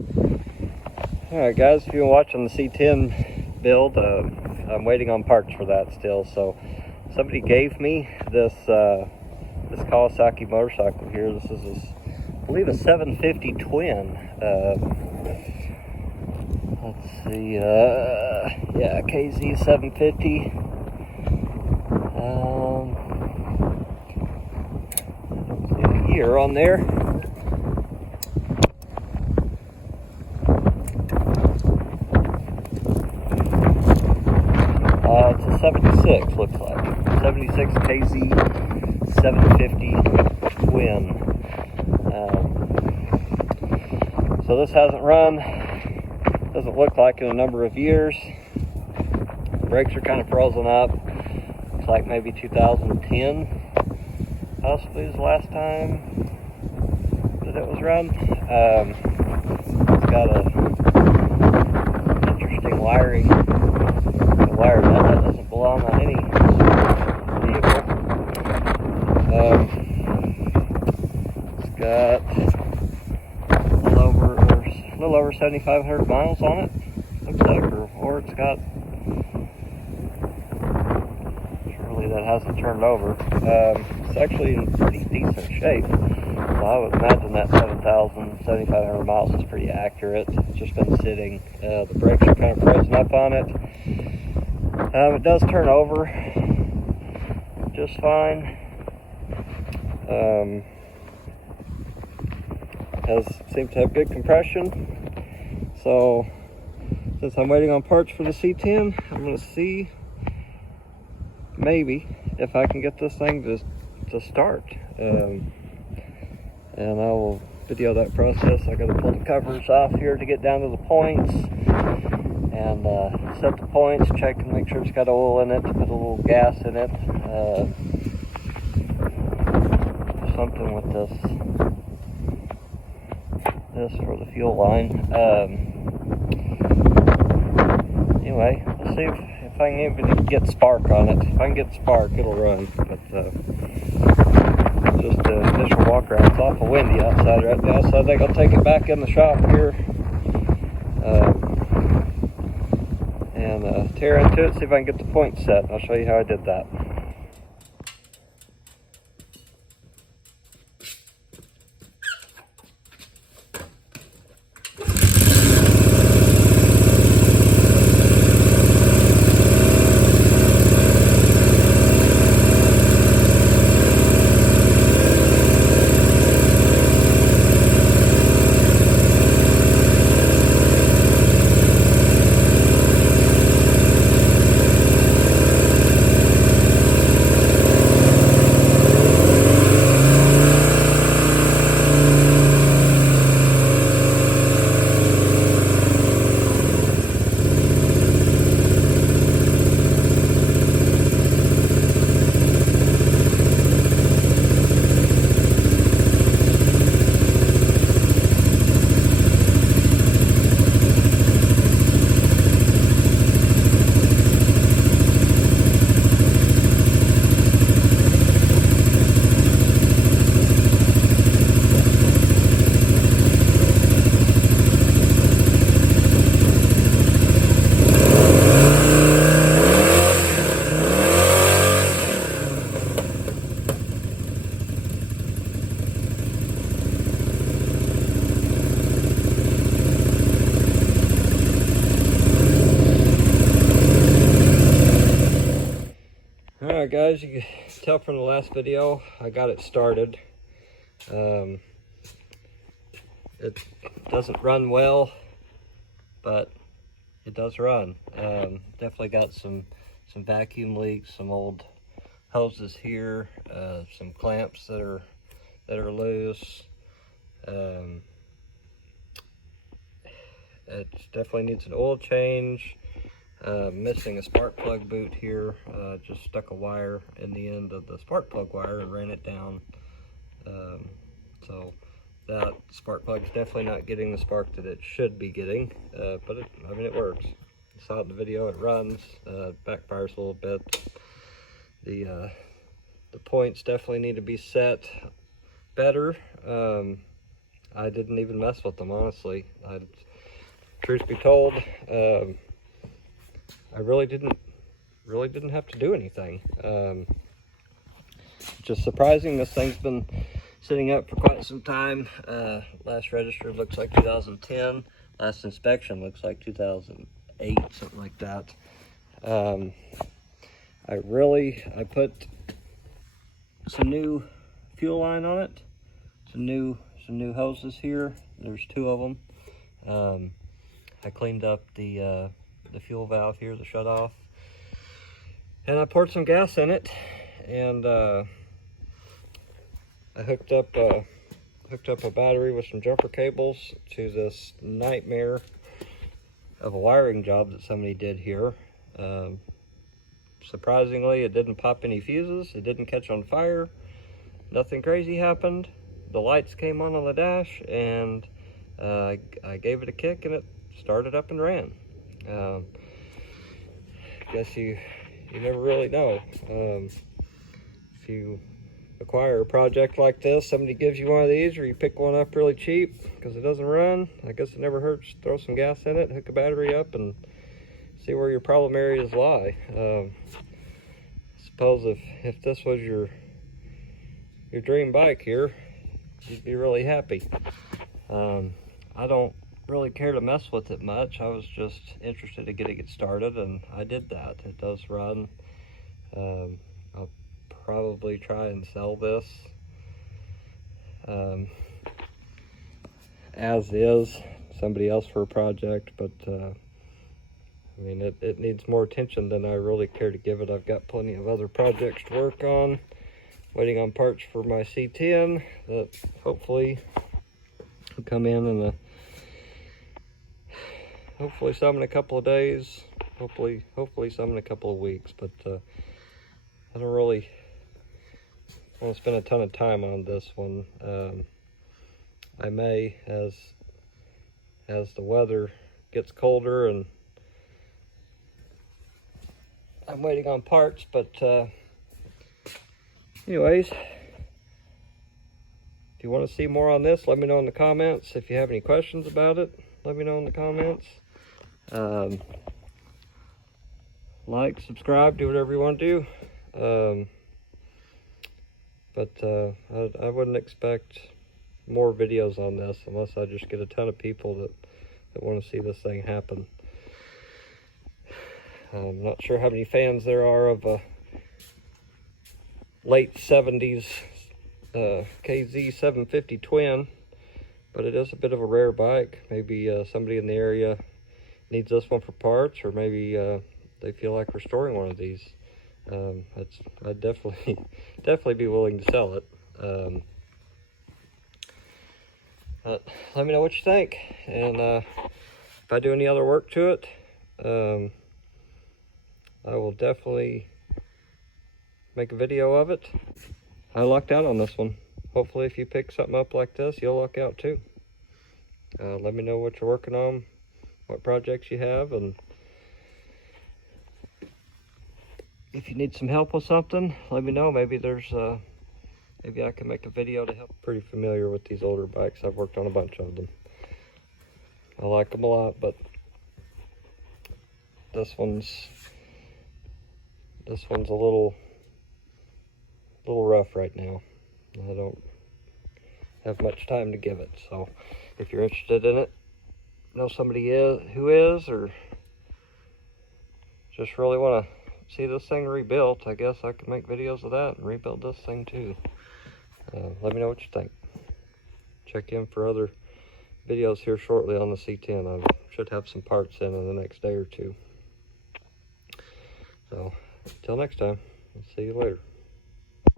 Alright guys, if you've been watching the C10 build, I'm waiting on parts for that still. So somebody gave me this this Kawasaki motorcycle here. This is, I believe, a 750 twin. Let's see, yeah, Kz750. Don't see a year on there. It's a 76, looks like. 76 Kz750 twin. So this hasn't run, doesn't look like, in a number of years. Brakes are kind of frozen up. Looks like maybe 2010 possibly is the last time that it was run. It's got a interesting wiring. The wire that doesn't belong on any vehicle. It's got a little over 7,500 miles on it, looks like, or it's got, surely that hasn't turned over. It's actually in pretty decent shape, so I would imagine that 7,500 miles is pretty accurate. It's just been sitting. The brakes are kind of frozen up on it. It does turn over just fine. Seems to have good compression. So since I'm waiting on parts for the C10, I'm going to see maybe if I can get this thing to start. And I will video that process. I got to pull the covers off here to get down to the points and set the points, check and make sure it's got oil in it, put a little gas in it, something with this for the fuel line. Anyway, let's see if I can even get spark on it. If I can get spark, it'll run. But just the initial walk around. It's awful windy outside right now, so I think I'll take it back in the shop here and tear into it, see if I can get the point set. I'll show you how I did that. Alright guys, you can tell from the last video I got it started. It doesn't run well, but it does run. Definitely got some vacuum leaks, some old hoses here, some clamps that are loose. It definitely needs an oil change. Missing a spark plug boot here. Just stuck a wire in the end of the spark plug wire and ran it down. So that spark plug is definitely not getting the spark that it should be getting, but I mean, it works. You saw it in the video, it runs, backfires a little bit. The points definitely need to be set better. I didn't even mess with them, honestly. Truth be told, I really didn't have to do anything. Just surprising. This thing's been sitting up for quite some time. Last registered looks like 2010. Last inspection looks like 2008, something like that. I put some new fuel line on it. Some new hoses here. There's 2 of them. I cleaned up the fuel valve here, the shutoff, and I poured some gas in it, and I hooked up a battery with some jumper cables to this nightmare of a wiring job that somebody did here. Surprisingly, it didn't pop any fuses. It didn't catch on fire. Nothing crazy happened. The lights came on the dash, and I gave it a kick, and it started up and ran. Guess you never really know. If you acquire a project like this, somebody gives you one of these, or you pick one up really cheap because it doesn't run, I guess it never hurts to throw some gas in it, hook a battery up, and see where your problem areas lie. Suppose if this was your dream bike here, you'd be really happy. I don't really care to mess with it much. I was just interested to get it started, and I did that. It does run. I'll probably try and sell this as is, somebody else for a project, but I mean, it needs more attention than I really care to give it. I've got plenty of other projects to work on, waiting on parts for my C10 that hopefully will come in hopefully some in a couple of days, hopefully some in a couple of weeks, but I don't really want to spend a ton of time on this one. I may, as the weather gets colder and I'm waiting on parts, but anyways, if you want to see more on this, let me know in the comments. If you have any questions about it, let me know in the comments. Like, subscribe, do whatever you want to do. But I wouldn't expect more videos on this unless I just get a ton of people that want to see this thing happen. I'm not sure how many fans there are of a late 70s Kz750 twin, but it is a bit of a rare bike. Maybe somebody in the area needs this one for parts, or maybe they feel like restoring one of these. I'd definitely be willing to sell it. Let me know what you think, and if I do any other work to it, I will definitely make a video of it. I lucked out on this one. Hopefully if you pick something up like this, you'll luck out too. Let me know what you're working on, what projects you have, and if you need some help with something, let me know. Maybe maybe I can make a video to help. Pretty familiar with these older bikes. I've worked on a bunch of them. I like them a lot, but this one's a little rough right now. I don't have much time to give it. So if you're interested in it, know somebody who is, or just really want to see this thing rebuilt, I guess I can make videos of that and rebuild this thing too. Let me know what you think. Check in for other videos here shortly on the C10. I should have some parts in the next day or two. So until next time, I'll see you later.